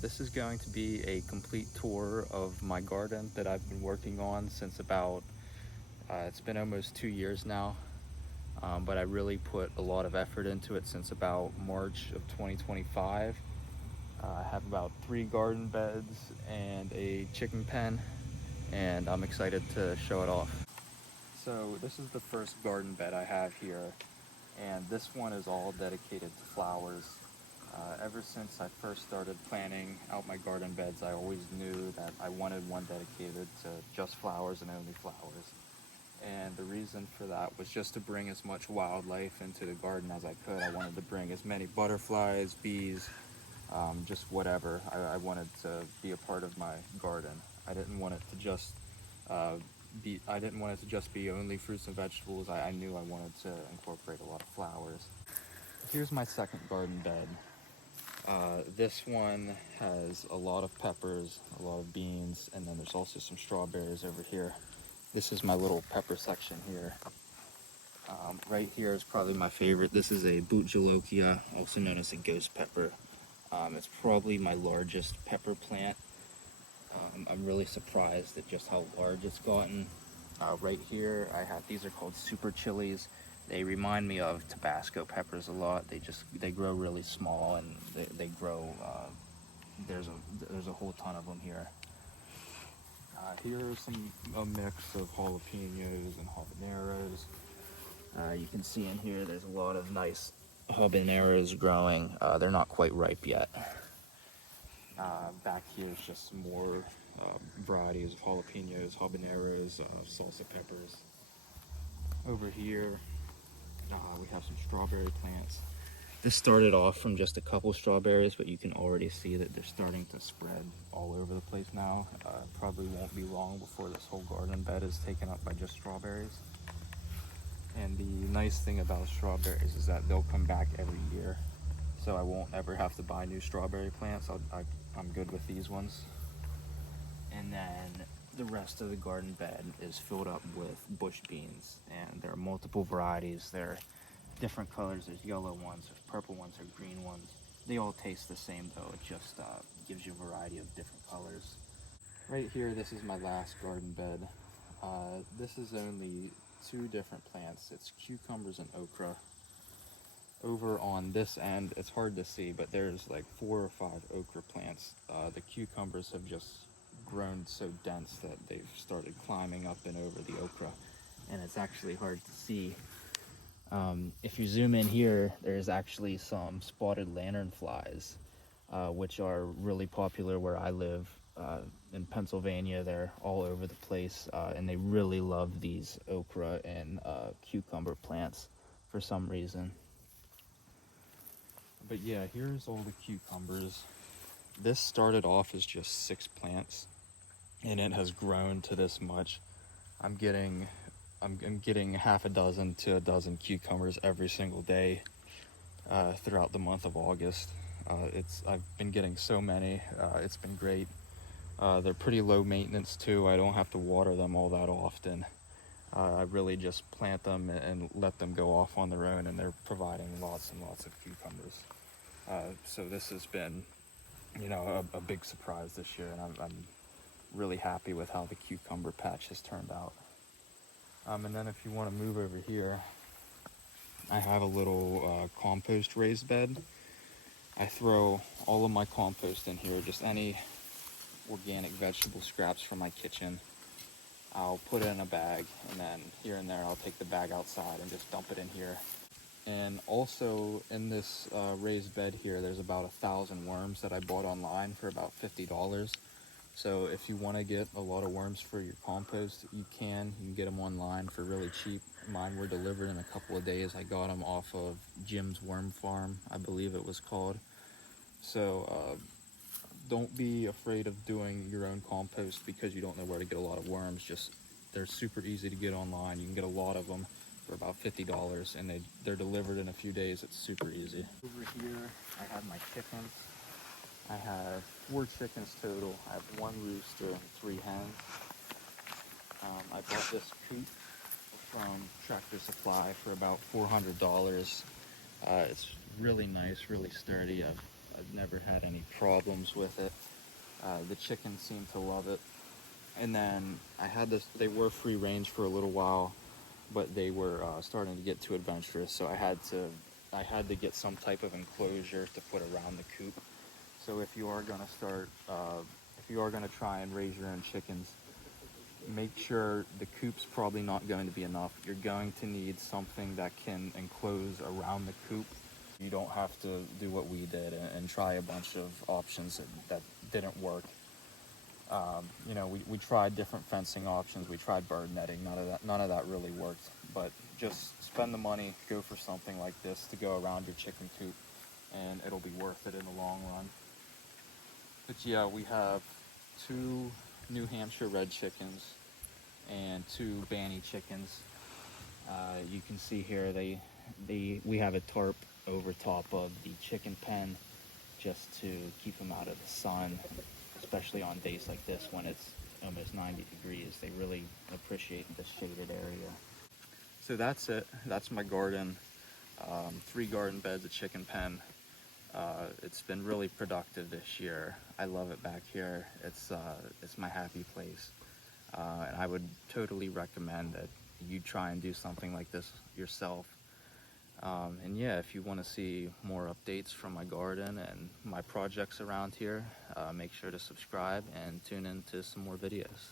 This is going to be a complete tour of my garden that I've been working on since about, it's been almost 2 years now. But I really put a lot of effort into it since about March of 2025. I have about 3 garden beds and a chicken pen, and I'm excited to show it off. So this is the first garden bed I have here, and this one is all dedicated to flowers. Ever since I first started planning out my garden beds, I always knew that I wanted one dedicated to just flowers and only flowers. And the reason for that was just to bring as much wildlife into the garden as I could. I wanted to bring as many butterflies, bees, just whatever. I wanted to be a part of my garden. I didn't want it to just be only fruits and vegetables. I knew I wanted to incorporate a lot of flowers. Here's my second garden bed. This one has a lot of peppers, a lot of beans, and then there's also some strawberries over here. This is my little pepper section here. Right here is probably my favorite. This is a Butjalokia, also known as a ghost pepper. It's probably my largest pepper plant. I'm really surprised at just how large it's gotten. Right here, these are called super chilies. They remind me of Tabasco peppers a lot. They grow really small, and they grow. There's a whole ton of them here. Here are a mix of jalapenos and habaneros. You can see in here there's a lot of nice habaneros growing. They're not quite ripe yet. Back here is just some more varieties of jalapenos, habaneros, salsa peppers. Over here we have some strawberry plants. This started off from just a couple strawberries, but you can already see that they're starting to spread all over the place now. Probably won't be long before this whole garden bed is taken up by just strawberries. And the nice thing about strawberries is that they'll come back every year. So I won't ever have to buy new strawberry plants. I'm good with these ones. And then the rest of the garden bed is filled up with bush beans. And there are multiple varieties. They're different colors. There's yellow ones, there's purple ones, there's green ones. They all taste the same though. It just gives you a variety of different colors. Right here, this is my last garden bed. This is only 2 different plants. It's cucumbers and okra. Over on this end, it's hard to see, but there's like 4 or 5 okra plants. The cucumbers have just grown so dense that they've started climbing up and over the okra, and it's actually hard to see. If you zoom in here, there's actually some spotted lanternflies, which are really popular where I live. In Pennsylvania, they're all over the place, and they really love these okra and cucumber plants for some reason. But yeah, here's all the cucumbers. This started off as just 6 plants, and it has grown to this much. I'm getting half a dozen to a dozen cucumbers every single day throughout the month of August. I've been getting so many. It's been great. They're pretty low maintenance too. I don't have to water them all that often. I really just plant them and let them go off on their own, and they're providing lots and lots of cucumbers. So this has been, a big surprise this year, and I'm really happy with how the cucumber patch has turned out. And then if you want to move over here, I have a little compost raised bed. I throw all of my compost in here, just any organic vegetable scraps from my kitchen. I'll put it in a bag, and then here and there I'll take the bag outside and just dump it in here. And also in this raised bed here, there's about 1,000 worms that I bought online for about $50. So if you want to get a lot of worms for your compost, you can get them online for really cheap. Mine were delivered in a couple of days. I got them off of Jim's Worm Farm, I believe it was called. So don't be afraid of doing your own compost because you don't know where to get a lot of worms. They're super easy to get online. You can get a lot of them for about $50, and they're delivered in a few days. It's super easy. Over here, I have my chickens. I have 4 chickens total. I have 1 rooster and 3 hens. I bought this coop from Tractor Supply for about $400. It's really nice, really sturdy. I I've never had any problems with it. The chickens seem to love it. And then I had this, they were free range for a little while, but they were starting to get too adventurous, so I had to get some type of enclosure to put around the coop. So if you are going to start, if you are going to try and raise your own chickens, make sure the coop's probably not going to be enough. You're going to need something that can enclose around the coop. You don't have to do what we did and try a bunch of options that didn't work. You know, we tried different fencing options. We tried bird netting. None of that really worked. But just spend the money, go for something like this to go around your chicken coop, and it'll be worth it in the long run. But yeah, we have 2 New Hampshire red chickens and 2 Banny chickens. You can see here we have a tarp over top of the chicken pen just to keep them out of the sun, especially on days like this when it's almost 90 degrees. They really appreciate the shaded area. So that's it. That's my garden. 3 garden beds, a chicken pen. It's been really productive this year. I love it back here. It's my happy place. And I would totally recommend that you try and do something like this yourself. And yeah, if you want to see more updates from my garden and my projects around here, make sure to subscribe and tune into some more videos.